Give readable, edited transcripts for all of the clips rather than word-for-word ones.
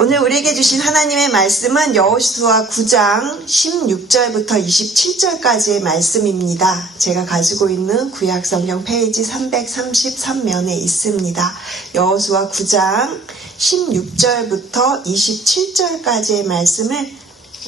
오늘 우리에게 주신 하나님의 말씀은 여호수아 9장 16절부터 27절까지의 말씀입니다. 제가 가지고 있는 구약성경 페이지 333면에 있습니다. 여호수아 9장 16절부터 27절까지의 말씀을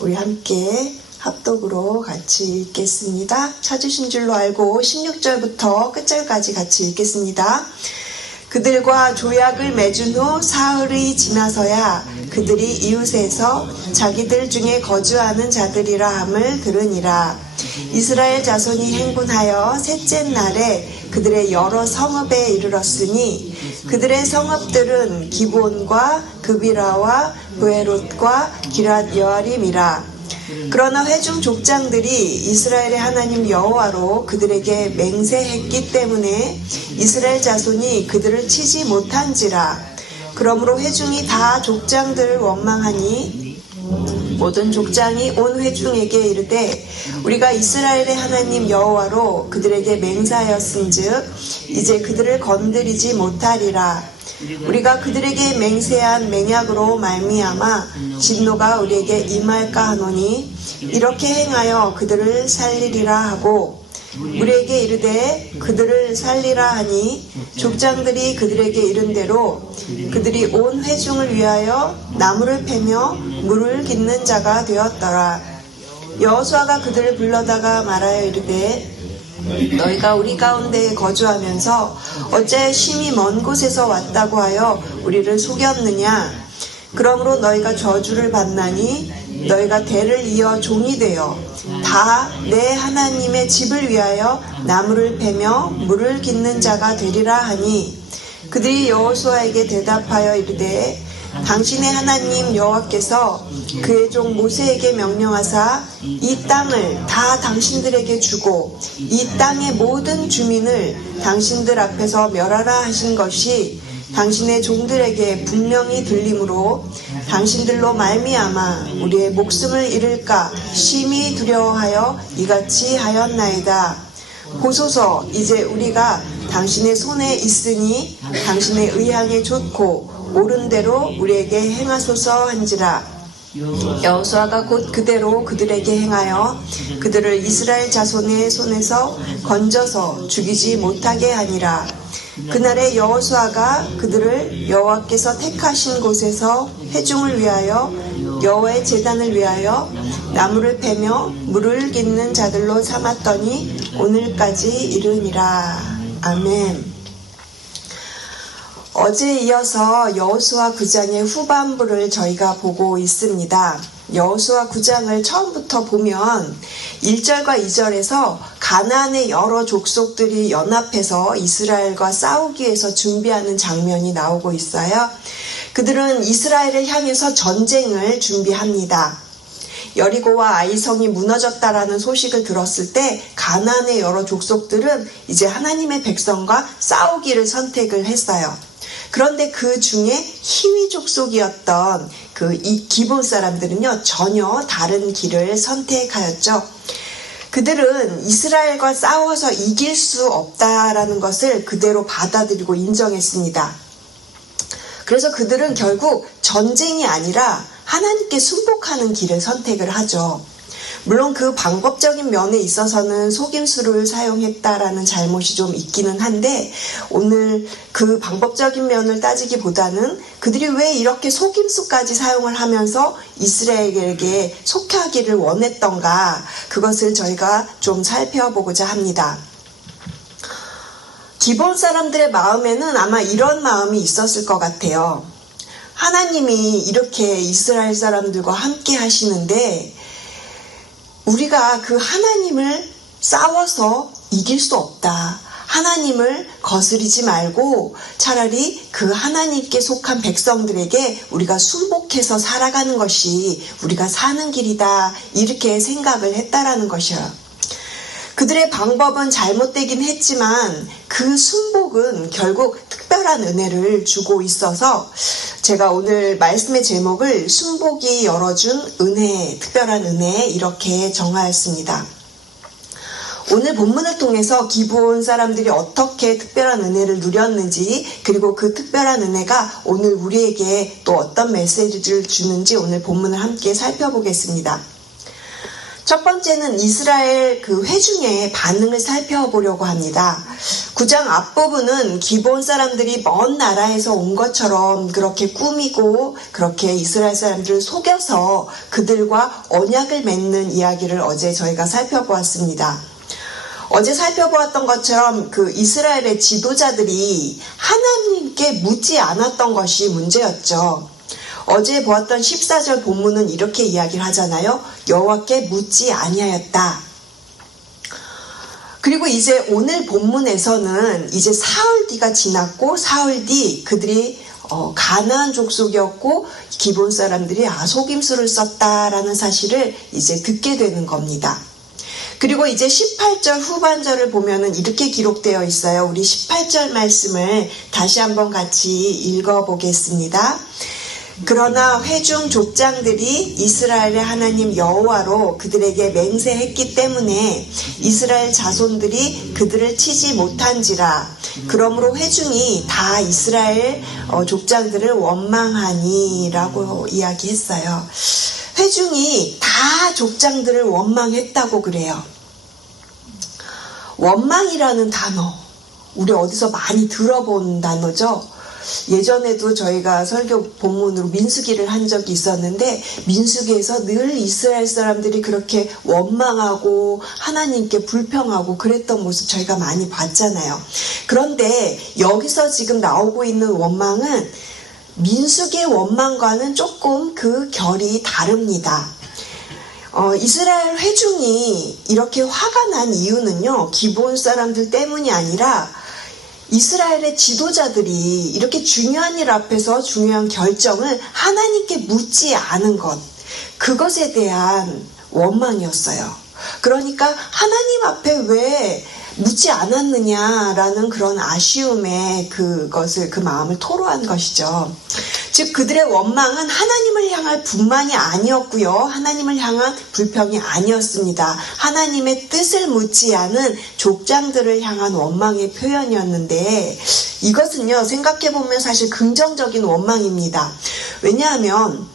우리 함께 합독으로 같이 읽겠습니다. 찾으신 줄로 알고 16절부터 끝절까지 같이 읽겠습니다. 그들과 조약을 맺은 후 사흘이 지나서야 그들이 이웃에서 자기들 중에 거주하는 자들이라 함을 들으니라. 이스라엘 자손이 행군하여 셋째 날에 그들의 여러 성읍에 이르렀으니 그들의 성읍들은 기브온과 그비라와 브에롯과 기랏 여아림이라. 그러나 회중 족장들이 이스라엘의 하나님 여호와로 그들에게 맹세했기 때문에 이스라엘 자손이 그들을 치지 못한지라. 그러므로 회중이 다 족장들을 원망하니 모든 족장이 온 회중에게 이르되 우리가 이스라엘의 하나님 여호와로 그들에게 맹세하였은즉 이제 그들을 건드리지 못하리라. 우리가 그들에게 맹세한 맹약으로 말미암아 진노가 우리에게 임할까 하노니 이렇게 행하여 그들을 살리리라 하고 우리에게 이르되 그들을 살리라 하니 족장들이 그들에게 이른 대로 그들이 온 회중을 위하여 나무를 패며 물을 깃는 자가 되었더라. 여호수아가 그들을 불러다가 말하여 이르되 너희가 우리 가운데 거주하면서 어째 심히 먼 곳에서 왔다고 하여 우리를 속였느냐? 그러므로 너희가 저주를 받나니 너희가 대를 이어 종이 되어 다 내 하나님의 집을 위하여 나무를 패며 물을 깃는 자가 되리라 하니 그들이 여호수아에게 대답하여 이르되 당신의 하나님 여호와께서 그의 종 모세에게 명령하사 이 땅을 다 당신들에게 주고 이 땅의 모든 주민을 당신들 앞에서 멸하라 하신 것이 당신의 종들에게 분명히 들리므로 당신들로 말미암아 우리의 목숨을 잃을까 심히 두려워하여 이같이 하였나이다. 보소서 이제 우리가 당신의 손에 있으니 당신의 의향에 좋고 옳은 대로 우리에게 행하소서 한지라. 여호수아가 곧 그대로 그들에게 행하여 그들을 이스라엘 자손의 손에서 건져서 죽이지 못하게 하니라. 그날에 여호수아가 그들을 여호와께서 택하신 곳에서 회중을 위하여 여호와의 제단을 위하여 나무를 패며 물을 깃는 자들로 삼았더니 오늘까지 이르니라. 아멘. 어제에 이어서 여호수아 9장의 후반부를 저희가 보고 있습니다. 여호수아 9장을 처음부터 보면 1절과 2절에서 가나안의 여러 족속들이 연합해서 이스라엘과 싸우기 위해서 준비하는 장면이 나오고 있어요. 그들은 이스라엘을 향해서 전쟁을 준비합니다. 여리고와 아이성이 무너졌다라는 소식을 들었을 때 가나안의 여러 족속들은 이제 하나님의 백성과 싸우기를 선택을 했어요. 그런데 그 중에 히위 족속이었던 이 기브온 사람들은요 전혀 다른 길을 선택하였죠. 그들은 이스라엘과 싸워서 이길 수 없다라는 것을 그대로 받아들이고 인정했습니다. 그래서 그들은 결국 전쟁이 아니라 하나님께 순복하는 길을 선택을 하죠. 물론 그 방법적인 면에 있어서는 속임수를 사용했다라는 잘못이 좀 있기는 한데 오늘 그 방법적인 면을 따지기보다는 그들이 왜 이렇게 속임수까지 사용을 하면서 이스라엘에게 속하기를 원했던가 그것을 저희가 좀 살펴보고자 합니다. 기브온 사람들의 마음에는 아마 이런 마음이 있었을 것 같아요. 하나님이 이렇게 이스라엘 사람들과 함께 하시는데 우리가 그 하나님을 싸워서 이길 수 없다. 하나님을 거스리지 말고 차라리 그 하나님께 속한 백성들에게 우리가 순복해서 살아가는 것이 우리가 사는 길이다. 이렇게 생각을 했다라는 것이에요. 그들의 방법은 잘못되긴 했지만 그 순복은 결국 특별한 은혜를 주고 있어서 제가 오늘 말씀의 제목을 순복이 열어준 은혜, 특별한 은혜 이렇게 정하였습니다. 오늘 본문을 통해서 기브온 사람들이 어떻게 특별한 은혜를 누렸는지, 그리고 그 특별한 은혜가 오늘 우리에게 또 어떤 메시지를 주는지 오늘 본문을 함께 살펴보겠습니다. 첫 번째는 이스라엘 그 회중의 반응을 살펴보려고 합니다. 9장 앞부분은 기브온 사람들이 먼 나라에서 온 것처럼 그렇게 꾸미고 그렇게 이스라엘 사람들을 속여서 그들과 언약을 맺는 이야기를 어제 저희가 살펴보았습니다. 어제 살펴보았던 것처럼 그 이스라엘의 지도자들이 하나님께 묻지 않았던 것이 문제였죠. 어제 보았던 14절 본문은 이렇게 이야기를 하잖아요. 여호와께 묻지 아니하였다. 그리고 이제 오늘 본문에서는 이제 사흘 뒤가 지났고 사흘 뒤 그들이 가나안 족속이었고 기브온 사람들이 속임수를 썼다라는 사실을 이제 듣게 되는 겁니다. 그리고 이제 18절 후반절을 보면은 이렇게 기록되어 있어요. 우리 18절 말씀을 다시 한번 같이 읽어보겠습니다. 그러나 회중 족장들이 이스라엘의 하나님 여호와로 그들에게 맹세했기 때문에 이스라엘 자손들이 그들을 치지 못한지라. 그러므로 회중이 다 이스라엘 족장들을 원망하니라고 이야기했어요. 회중이 다 족장들을 원망했다고 그래요. 원망이라는 단어, 우리 어디서 많이 들어본 단어죠. 예전에도 저희가 설교 본문으로 민수기를 한 적이 있었는데 민수기에서 늘 이스라엘 사람들이 그렇게 원망하고 하나님께 불평하고 그랬던 모습 저희가 많이 봤잖아요. 그런데 여기서 지금 나오고 있는 원망은 민수기의 원망과는 조금 그 결이 다릅니다. 이스라엘 회중이 이렇게 화가 난 이유는요, 기브온 사람들 때문이 아니라 이스라엘의 지도자들이 이렇게 중요한 일 앞에서 중요한 결정을 하나님께 묻지 않은 것, 그것에 대한 원망이었어요. 그러니까 하나님 앞에 왜 묻지 않았느냐라는 그런 아쉬움에 그 마음을 토로한 것이죠. 즉 그들의 원망은 하나님을 향할 분만이 아니었고요. 하나님을 향한 불평이 아니었습니다. 하나님의 뜻을 묻지 않은 족장들을 향한 원망의 표현이었는데 이것은요, 생각해보면 사실 긍정적인 원망입니다. 왜냐하면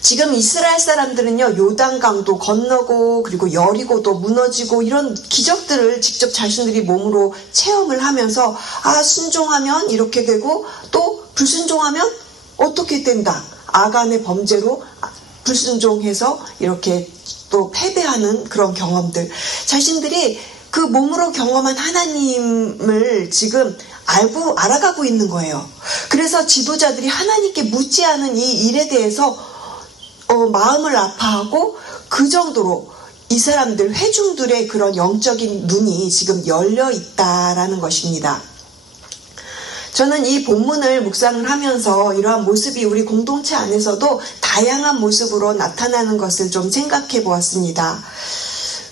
지금 이스라엘 사람들은요, 요단강도 건너고 그리고 여리고도 무너지고 이런 기적들을 직접 자신들이 몸으로 체험을 하면서 순종하면 이렇게 되고 또 불순종하면 어떻게 된다. 아간의 범죄로 불순종해서 이렇게 또 패배하는 그런 경험들. 자신들이 그 몸으로 경험한 하나님을 지금 알아가고 있는 거예요. 그래서 지도자들이 하나님께 묻지 않은 이 일에 대해서 마음을 아파하고 그 정도로 이 사람들, 회중들의 그런 영적인 눈이 지금 열려 있다라는 것입니다. 저는 이 본문을 묵상을 하면서 이러한 모습이 우리 공동체 안에서도 다양한 모습으로 나타나는 것을 좀 생각해 보았습니다.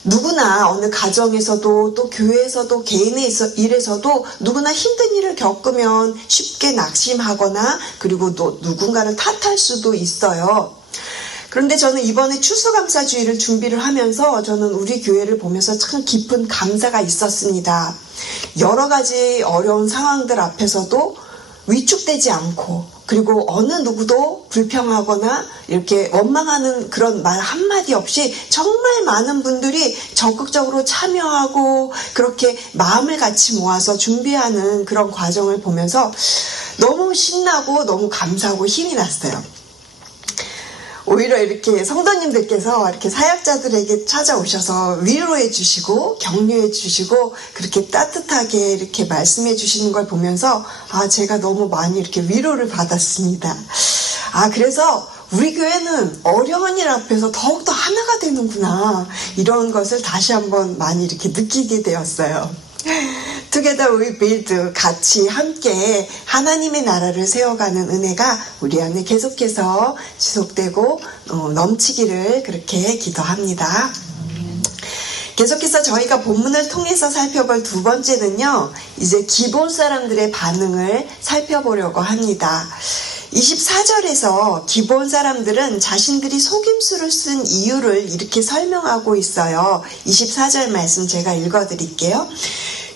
누구나 어느 가정에서도 또 교회에서도 개인의 일에서도 누구나 힘든 일을 겪으면 쉽게 낙심하거나 그리고 또 누군가를 탓할 수도 있어요. 그런데 저는 이번에 추수감사주의를 준비를 하면서 저는 우리 교회를 보면서 참 깊은 감사가 있었습니다. 여러 가지 어려운 상황들 앞에서도 위축되지 않고 그리고 어느 누구도 불평하거나 이렇게 원망하는 그런 말 한마디 없이 정말 많은 분들이 적극적으로 참여하고 그렇게 마음을 같이 모아서 준비하는 그런 과정을 보면서 너무 신나고 너무 감사하고 힘이 났어요. 오히려 이렇게 성도님들께서 이렇게 사역자들에게 찾아오셔서 위로해 주시고 격려해 주시고 그렇게 따뜻하게 이렇게 말씀해 주시는 걸 보면서 제가 너무 많이 이렇게 위로를 받았습니다. 그래서 우리 교회는 어려운 일 앞에서 더욱더 하나가 되는구나, 이런 것을 다시 한번 많이 이렇게 느끼게 되었어요. Together we build, 같이 함께 하나님의 나라를 세워가는 은혜가 우리 안에 계속해서 지속되고 넘치기를 그렇게 기도합니다. 계속해서 저희가 본문을 통해서 살펴볼 두 번째는요, 이제 기브온 사람들의 반응을 살펴보려고 합니다. 24절에서 기브온 사람들은 자신들이 속임수를 쓴 이유를 이렇게 설명하고 있어요. 24절 말씀 제가 읽어드릴게요.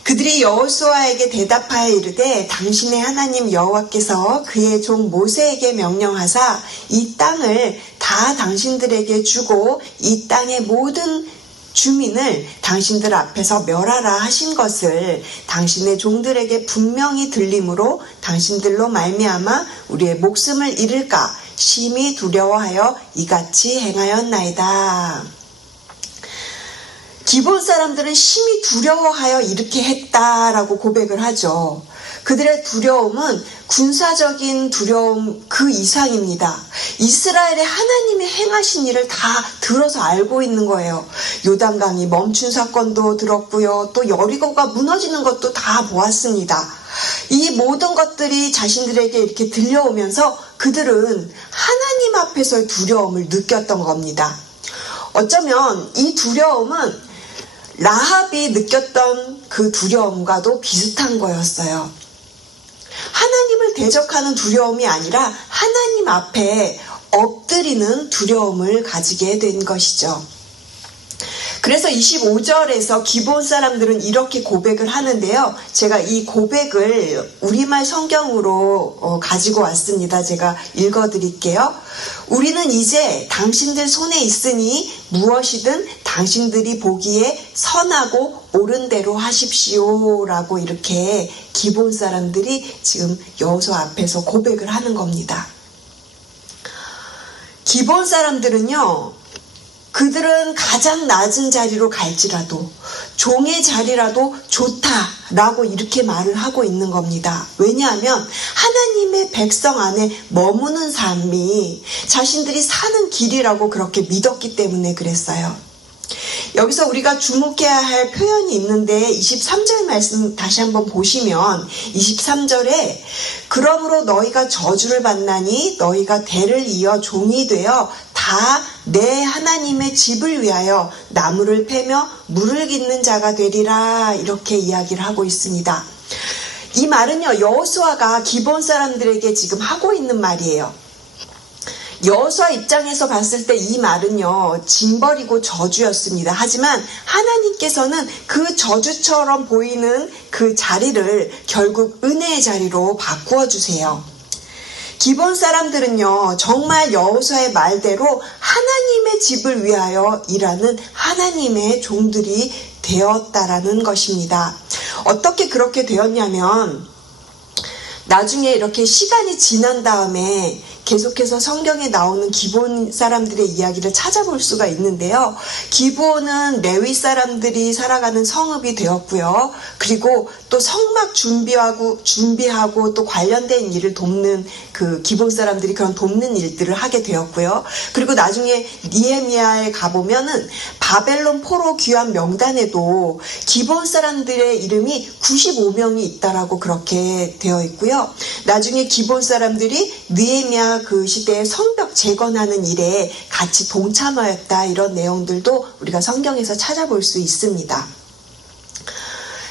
그들이 여호수아에게 대답하여 이르되 당신의 하나님 여호와께서 그의 종 모세에게 명령하사 이 땅을 다 당신들에게 주고 이 땅의 모든 주민을 당신들 앞에서 멸하라 하신 것을 당신의 종들에게 분명히 들림으로 당신들로 말미암아 우리의 목숨을 잃을까 심히 두려워하여 이같이 행하였나이다. 기브온 사람들은 심히 두려워하여 이렇게 했다라고 고백을 하죠. 그들의 두려움은 군사적인 두려움 그 이상입니다. 이스라엘의 하나님이 행하신 일을 다 들어서 알고 있는 거예요. 요단강이 멈춘 사건도 들었고요. 또 여리고가 무너지는 것도 다 보았습니다. 이 모든 것들이 자신들에게 이렇게 들려오면서 그들은 하나님 앞에서의 두려움을 느꼈던 겁니다. 어쩌면 이 두려움은 라합이 느꼈던 그 두려움과도 비슷한 거였어요. 하나님을 대적하는 두려움이 아니라 하나님 앞에 엎드리는 두려움을 가지게 된 것이죠. 그래서 25절에서 기브온 사람들은 이렇게 고백을 하는데요. 제가 이 고백을 우리말 성경으로 가지고 왔습니다. 제가 읽어드릴게요. 우리는 이제 당신들 손에 있으니 무엇이든 당신들이 보기에 선하고 옳은 대로 하십시오 라고 이렇게 기브온 사람들이 지금 여호수아 앞에서 고백을 하는 겁니다. 기브온 사람들은요, 그들은 가장 낮은 자리로 갈지라도 종의 자리라도 좋다라고 이렇게 말을 하고 있는 겁니다. 왜냐하면 하나님의 백성 안에 머무는 삶이 자신들이 사는 길이라고 그렇게 믿었기 때문에 그랬어요. 여기서 우리가 주목해야 할 표현이 있는데 23절 말씀 다시 한번 보시면 23절에 그러므로 너희가 저주를 받나니 너희가 대를 이어 종이 되어 다 내 하나님의 집을 위하여 나무를 패며 물을 깃는 자가 되리라 이렇게 이야기를 하고 있습니다. 이 말은요, 여호수아가 기브온 사람들에게 지금 하고 있는 말이에요. 여호수아 입장에서 봤을 때 이 말은요, 징벌이고 저주였습니다. 하지만 하나님께서는 그 저주처럼 보이는 그 자리를 결국 은혜의 자리로 바꾸어 주세요. 기브온 사람들은요, 정말 여호수아의 말대로 하나님의 집을 위하여 일하는 하나님의 종들이 되었다라는 것입니다. 어떻게 그렇게 되었냐면 나중에 이렇게 시간이 지난 다음에 계속해서 성경에 나오는 기브온 사람들의 이야기를 찾아볼 수가 있는데요. 기브온은 레위 사람들이 살아가는 성읍이 되었고요. 그리고 또 성막 준비하고 또 관련된 일을 돕는 그 기브온 사람들이 그런 돕는 일들을 하게 되었고요. 그리고 나중에 니헤미야에 가보면은 바벨론 포로 귀환 명단에도 기브온 사람들의 이름이 95명이 있다라고 그렇게 되어 있고요. 나중에 기브온 사람들이 니헤미야 그 시대에 성벽 재건하는 일에 같이 동참하였다 이런 내용들도 우리가 성경에서 찾아볼 수 있습니다.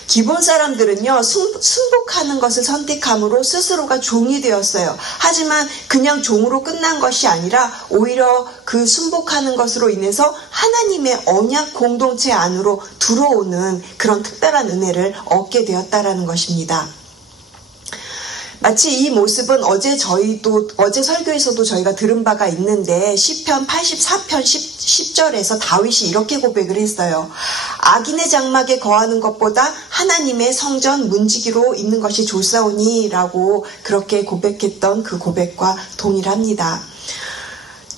기브온 사람들은요, 순복하는 것을 선택함으로 스스로가 종이 되었어요. 하지만 그냥 종으로 끝난 것이 아니라 오히려 그 순복하는 것으로 인해서 하나님의 언약 공동체 안으로 들어오는 그런 특별한 은혜를 얻게 되었다라는 것입니다. 마치 이 모습은 어제 설교에서도 저희가 들은 바가 있는데 시편 84편 10절에서 다윗이 이렇게 고백을 했어요. 악인의 장막에 거하는 것보다 하나님의 성전 문지기로 있는 것이 좋사오니 라고 그렇게 고백했던 그 고백과 동일합니다.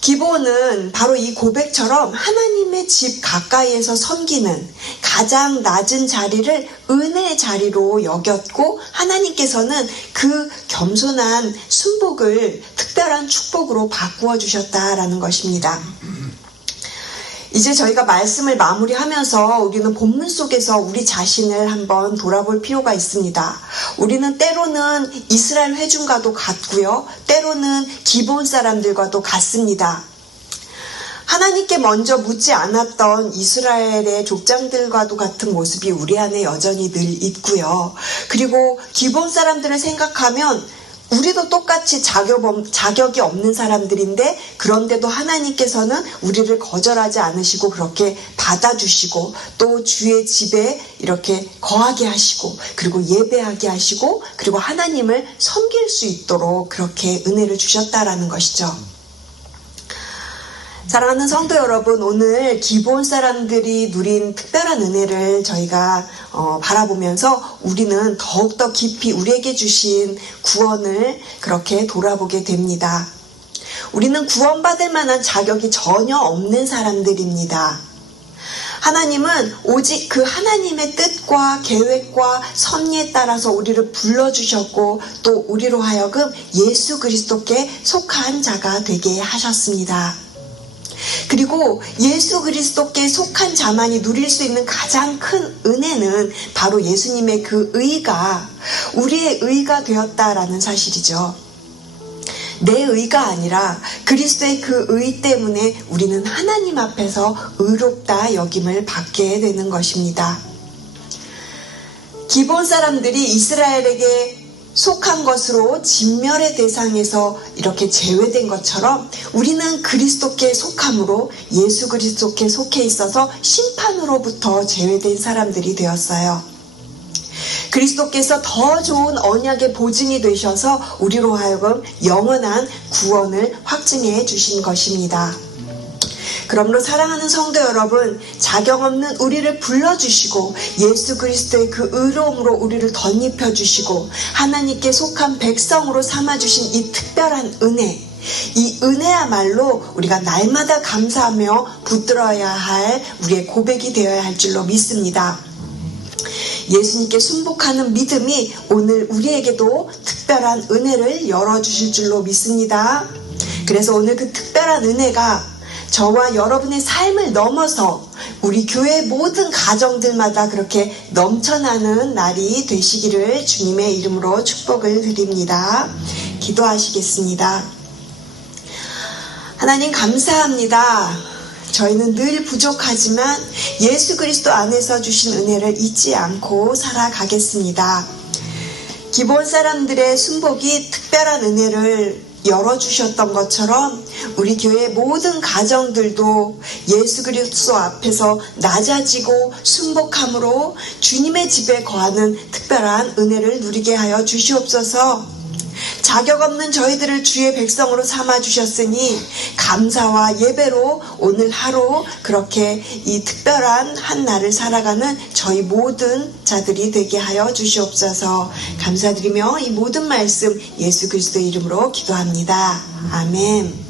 기브온은 바로 이 고백처럼 하나님의 집 가까이에서 섬기는 가장 낮은 자리를 은혜의 자리로 여겼고 하나님께서는 그 겸손한 순복을 특별한 축복으로 바꾸어 주셨다라는 것입니다. 이제 저희가 말씀을 마무리하면서 우리는 본문 속에서 우리 자신을 한번 돌아볼 필요가 있습니다. 우리는 때로는 이스라엘 회중과도 같고요. 때로는 기브온 사람들과도 같습니다. 하나님께 먼저 묻지 않았던 이스라엘의 족장들과도 같은 모습이 우리 안에 여전히 늘 있고요. 그리고 기브온 사람들을 생각하면 우리도 똑같이 자격이 없는 사람들인데 그런데도 하나님께서는 우리를 거절하지 않으시고 그렇게 받아주시고 또 주의 집에 이렇게 거하게 하시고 그리고 예배하게 하시고 그리고 하나님을 섬길 수 있도록 그렇게 은혜를 주셨다라는 것이죠. 사랑하는 성도 여러분, 오늘 기본 사람들이 누린 특별한 은혜를 저희가 바라보면서 우리는 더욱더 깊이 우리에게 주신 구원을 그렇게 돌아보게 됩니다. 우리는 구원받을 만한 자격이 전혀 없는 사람들입니다. 하나님은 오직 그 하나님의 뜻과 계획과 섭리에 따라서 우리를 불러주셨고 또 우리로 하여금 예수 그리스도께 속한 자가 되게 하셨습니다. 그리고 예수 그리스도께 속한 자만이 누릴 수 있는 가장 큰 은혜는 바로 예수님의 그 의가 우리의 의가 되었다라는 사실이죠. 내 의가 아니라 그리스도의 그 의 때문에 우리는 하나님 앞에서 의롭다 여김을 받게 되는 것입니다. 기본 사람들이 이스라엘에게 속한 것으로 진멸의 대상에서 이렇게 제외된 것처럼 우리는 그리스도께 속함으로 예수 그리스도께 속해 있어서 심판으로부터 제외된 사람들이 되었어요. 그리스도께서 더 좋은 언약의 보증이 되셔서 우리로 하여금 영원한 구원을 확증해 주신 것입니다. 그러므로 사랑하는 성도 여러분, 자격 없는 우리를 불러주시고 예수 그리스도의 그 의로움으로 우리를 덧입혀 주시고 하나님께 속한 백성으로 삼아주신 이 특별한 은혜, 이 은혜야말로 우리가 날마다 감사하며 붙들어야 할 우리의 고백이 되어야 할 줄로 믿습니다. 예수님께 순복하는 믿음이 오늘 우리에게도 특별한 은혜를 열어주실 줄로 믿습니다. 그래서 오늘 그 특별한 은혜가 저와 여러분의 삶을 넘어서 우리 교회 모든 가정들마다 그렇게 넘쳐나는 날이 되시기를 주님의 이름으로 축복을 드립니다. 기도하시겠습니다. 하나님 감사합니다. 저희는 늘 부족하지만 예수 그리스도 안에서 주신 은혜를 잊지 않고 살아가겠습니다. 기본 사람들의 순복이 특별한 은혜를 열어주셨던 것처럼 우리 교회 모든 가정들도 예수 그리스도 앞에서 낮아지고 순복함으로 주님의 집에 거하는 특별한 은혜를 누리게 하여 주시옵소서. 자격 없는 저희들을 주의 백성으로 삼아주셨으니 감사와 예배로 오늘 하루 그렇게 이 특별한 한 날을 살아가는 저희 모든 자들이 되게 하여 주시옵소서. 감사드리며 이 모든 말씀 예수 그리스도의 이름으로 기도합니다. 아멘.